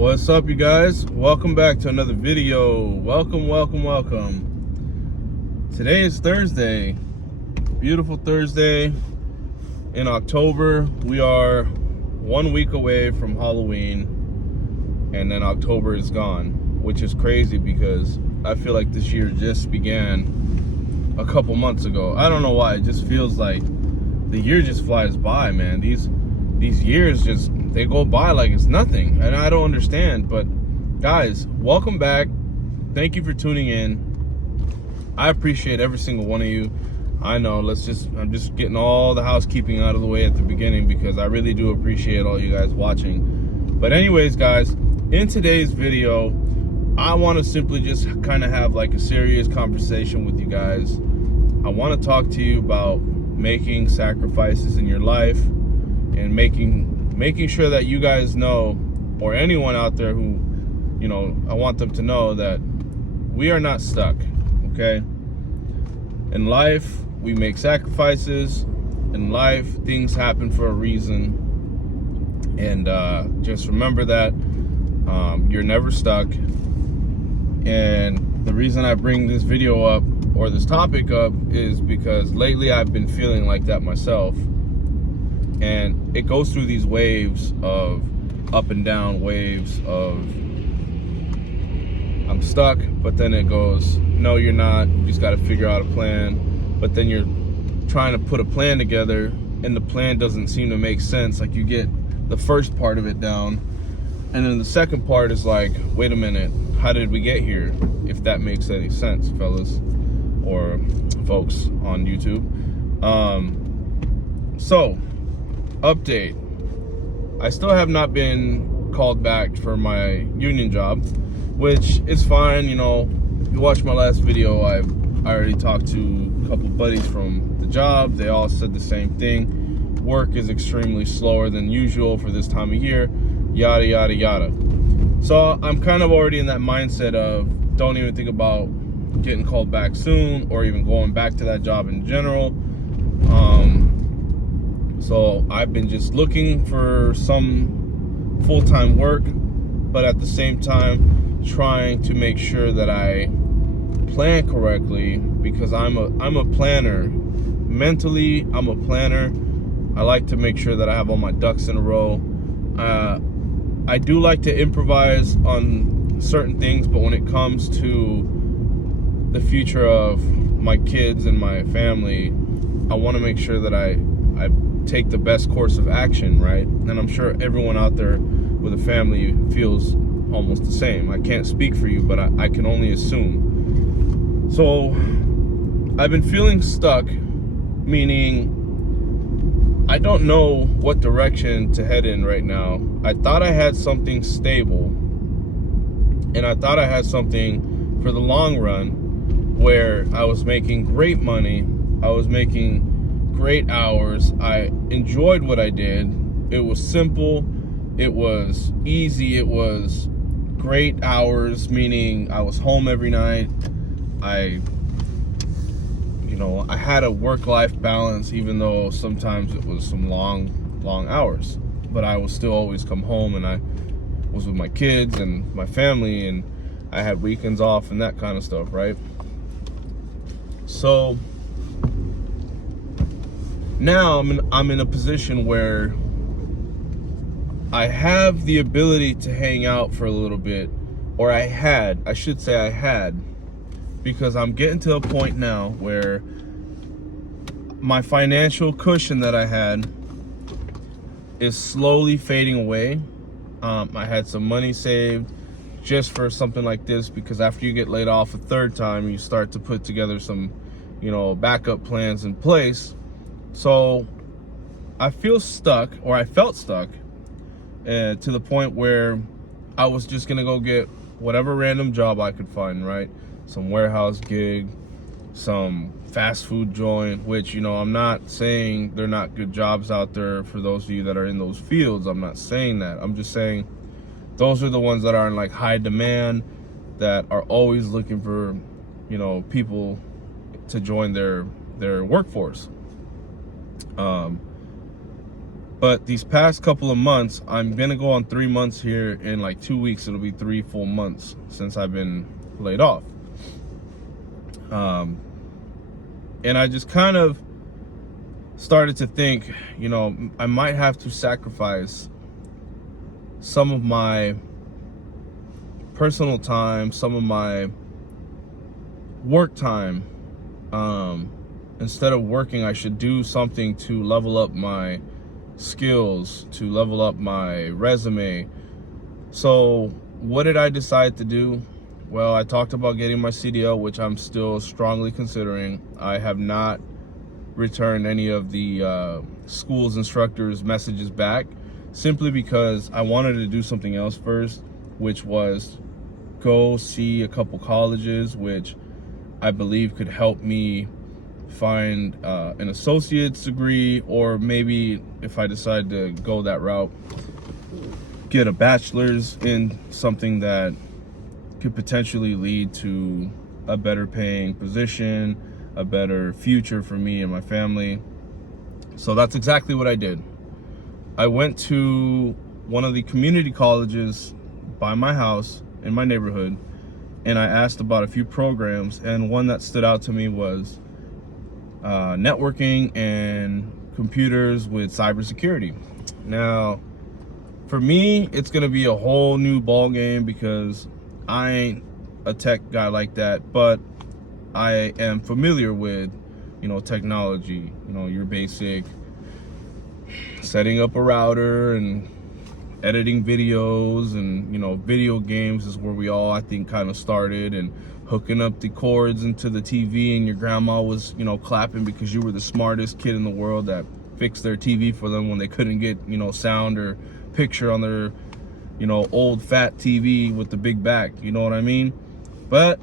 What's up, you guys? Welcome back to another video. Welcome. Today is Thursday. Beautiful Thursday in October. We are 1 week away from Halloween, and then October is gone, which is crazy because I feel like this year just began a couple months ago. I don't know why. It just feels like the year just flies by, man. These years just, they go by like it's nothing, and I don't understand. But guys, welcome back. Thank you for tuning in. I appreciate every single one of you. I know, I'm just getting all the housekeeping out of the way at the beginning because I really do appreciate all you guys watching. But anyways, guys, in today's video, I want to simply just kind of have like a serious conversation with you guys. I want to talk to you about making sacrifices in your life and making sure that you guys know, or anyone out there who, you know, I want them to know that we are not stuck, okay? In life, we make sacrifices. In life, things happen for a reason. And just remember that you're never stuck. And the reason I bring this video up, or this topic up, is because lately I've been feeling like that myself. And it goes through these waves of up and down waves of I'm stuck, but then it goes, no, you're not. You just got to figure out a plan. But then you're trying to put a plan together, and the plan doesn't seem to make sense. Like, you get the first part of it down, and then the second part is like, wait a minute, how did we get here? If that makes any sense, fellas or folks on YouTube. So, update. I still have not been called back for my union job, which is fine. You know, if you watch my last video, I already talked to a couple buddies from the job. They all said the same thing. Work is extremely slower than usual for this time of year, yada, yada, yada. So I'm kind of already in that mindset of don't even think about getting called back soon or even going back to that job in general. So I've been just looking for some full-time work, but at the same time trying to make sure that I plan correctly, because I'm a planner. Mentally, I'm a planner. I like to make sure that I have all my ducks in a row. I do like to improvise on certain things, but when it comes to the future of my kids and my family, I want to make sure that I take the best course of action, right? And I'm sure everyone out there with a family feels almost the same. I can't speak for you, but I can only assume. So I've been feeling stuck, meaning I don't know what direction to head in right now. I thought I had something stable, and I thought I had something for the long run where I was making great money. I was making great hours. I enjoyed what I did. It was simple. It was easy. It was great hours, meaning I was home every night. I had a work-life balance, even though sometimes it was some long hours. But I would still always come home, and I was with my kids and my family, and I had weekends off and that kind of stuff, right? So now I'm in a position where I have the ability to hang out for a little bit, or I had, because I'm getting to a point now where my financial cushion that I had is slowly fading away. I had some money saved just for something like this, because after you get laid off a third time, you start to put together some, backup plans in place. So I felt stuck to the point where I was just gonna go get whatever random job I could find, right? Some warehouse gig, some fast food joint, which, I'm not saying they're not good jobs out there for those of you that are in those fields. I'm not saying that. I'm just saying those are the ones that are in like high demand, that are always looking for, people to join their workforce. But these past couple of months, I'm gonna go on 3 months here. In like 2 weeks, it'll be 3 full months since I've been laid off. And I just kind of started to think, I might have to sacrifice some of my personal time, some of my work time. Instead of working, I should do something to level up my skills, to level up my resume. So what did I decide to do? Well, I talked about getting my CDL, which I'm still strongly considering. I have not returned any of the school's instructors' messages back, simply because I wanted to do something else first, which was go see a couple colleges, which I believe could help me find an associate's degree, or maybe if I decide to go that route, get a bachelor's in something that could potentially lead to a better paying position, a better future for me and my family. So that's exactly what I did. I went to one of the community colleges by my house in my neighborhood, and I asked about a few programs, and one that stood out to me was networking and computers with cybersecurity. Now, for me, it's gonna be a whole new ball game because I ain't a tech guy like that, but I am familiar with, technology, your basic setting up a router and editing videos, and, video games is where we all, I think, kind of started, and hooking up the cords into the TV, and your grandma was, clapping because you were the smartest kid in the world that fixed their TV for them when they couldn't get, sound or picture on their, old fat TV with the big back, you know what I mean? But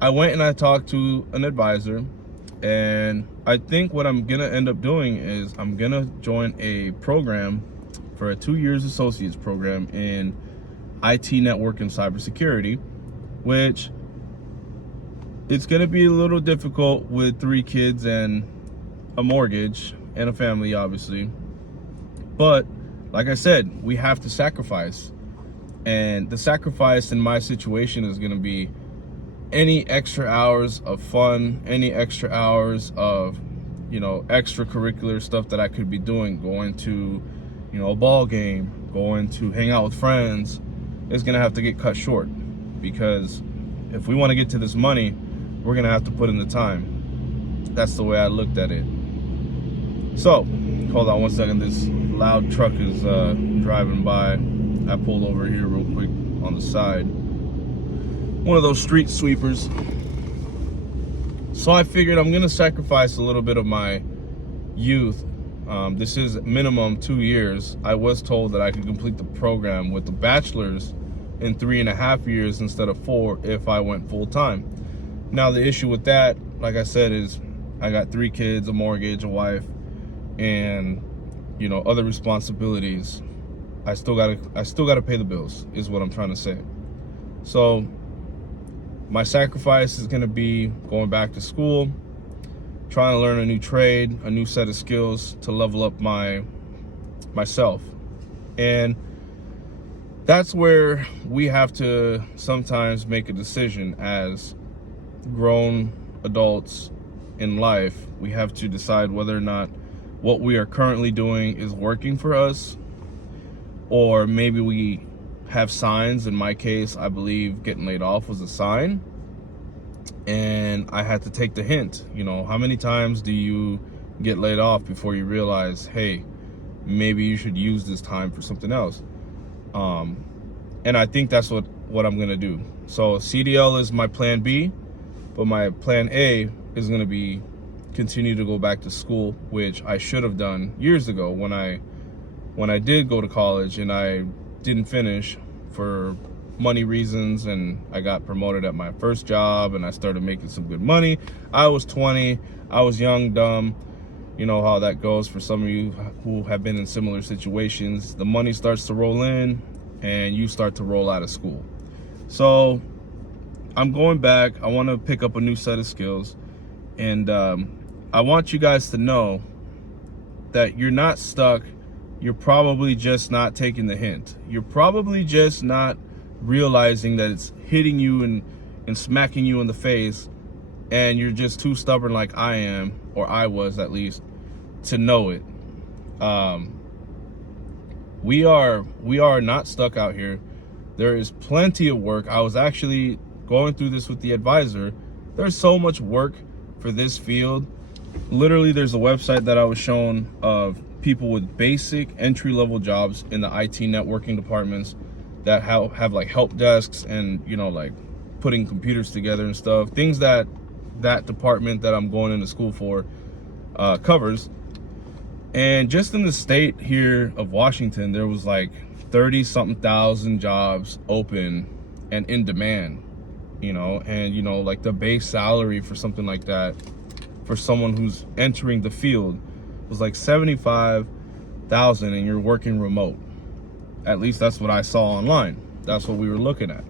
I went and I talked to an advisor, and I think what I'm gonna end up doing is I'm gonna join a program for a 2 years associate's program in IT network and cybersecurity, which it's gonna be a little difficult with 3 kids and a mortgage and a family, obviously. But like I said, we have to sacrifice. And the sacrifice in my situation is gonna be any extra hours of fun, any extra hours of, extracurricular stuff that I could be doing, going to, a ball game, going to hang out with friends, is gonna have to get cut short, because if we want to get to this money, we're gonna have to put in the time. That's the way I looked at it. So, hold on one second. This loud truck is driving by. I pulled over here real quick on the side. One of those street sweepers. So I figured I'm gonna sacrifice a little bit of my youth. This is minimum 2 years. I was told that I could complete the program with the bachelor's in 3.5 years instead of 4 if I went full time. Now the issue with that, like I said, is I got 3 kids, a mortgage, a wife, and other responsibilities. I still gotta pay the bills, is what I'm trying to say. So my sacrifice is gonna be going back to school, trying to learn a new trade, a new set of skills to level up myself. And that's where we have to sometimes make a decision as grown adults in life. We have to decide whether or not what we are currently doing is working for us, or maybe we have signs. In my case, I believe getting laid off was a sign, and I had to take the hint. How many times do you get laid off before you realize, hey, maybe you should use this time for something else? And I think that's what I'm gonna do. So CDL is my plan B, but my plan A is gonna be continue to go back to school, which I should have done years ago when I did go to college, and I didn't finish for money reasons, and I got promoted at my first job, and I started making some good money. I was 20, I was young, dumb. You know how that goes for some of you who have been in similar situations. The money starts to roll in, and you start to roll out of school. So I'm going back. I want to pick up a new set of skills, and I want you guys to know that you're not stuck. You're probably just not taking the hint. You're probably just not realizing that it's hitting you and smacking you in the face, and you're just too stubborn like I am, or I was at least, to know it. We are not stuck out here. There is plenty of work. I was actually going through this with the advisor. There's so much work for this field. Literally, there's a website that I was shown of people with basic entry-level jobs in the IT networking departments that have like help desks and, you know, like putting computers together and stuff. Things that department that I'm going into school for covers. And just in the state here of Washington, there was like 30-something thousand jobs open and in demand, you know, and, you know, like the base salary for something like that for someone who's entering the field was like $75,000, and you're working remote. At least that's what I saw online. That's what we were looking at.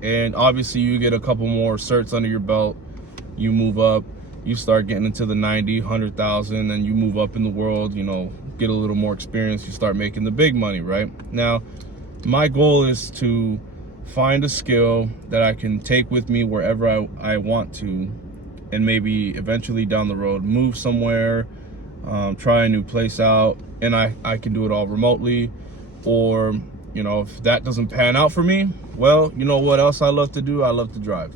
And obviously you get a couple more certs under your belt, you move up, you start getting into the 90, 100,000, and you move up in the world, you know, get a little more experience, you start making the big money, right? Now, my goal is to find a skill that I can take with me wherever I want to, and maybe eventually down the road move somewhere, try a new place out, and I can do it all remotely. Or, you know, if that doesn't pan out for me, well, you know what else I love to do? I love to drive.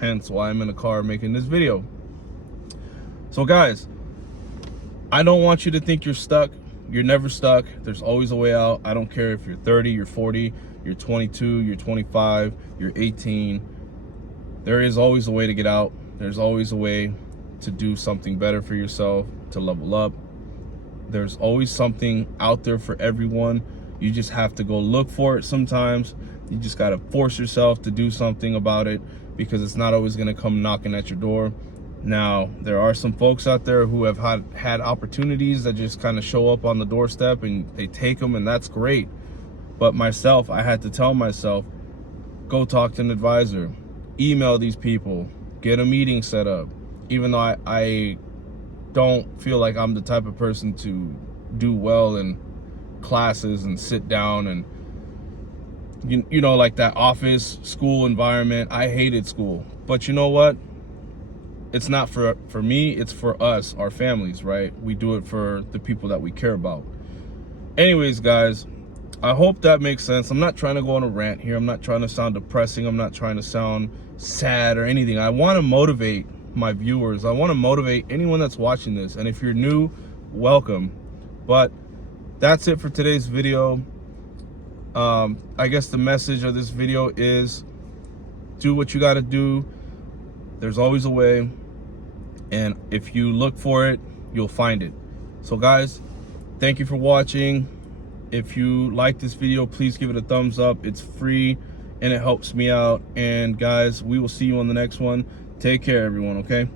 Hence why I'm in a car making this video. So guys, I don't want you to think you're stuck. You're never stuck. There's always a way out. I don't care if you're 30, you're 40, you're 22, you're 25, you're 18. There is always a way to get out. There's always a way to do something better for yourself, to level up. There's always something out there for everyone. You just have to go look for it sometimes. You just got to force yourself to do something about it, because it's not always going to come knocking at your door. Now, there are some folks out there who have had opportunities that just kind of show up on the doorstep and they take them, and that's great. But myself, I had to tell myself, go talk to an advisor, email these people, get a meeting set up. Even though I don't feel like I'm the type of person to do well in classes and sit down and, you know, like that office school environment. I hated school. But you know what? It's not for me, it's for us, our families, right? We do it for the people that we care about. Anyways, guys, I hope that makes sense. I'm not trying to go on a rant here. I'm not trying to sound depressing. I'm not trying to sound sad or anything. I want to motivate my viewers. I want to motivate anyone that's watching this. And if you're new, welcome. But that's it for today's video. I guess the message of this video is do what you got to do. There's always a way, and if you look for it, you'll find it. So guys, thank you for watching. If you like this video, please give it a thumbs up. It's free and it helps me out. And guys, we will see you on the next one. Take care, everyone, okay?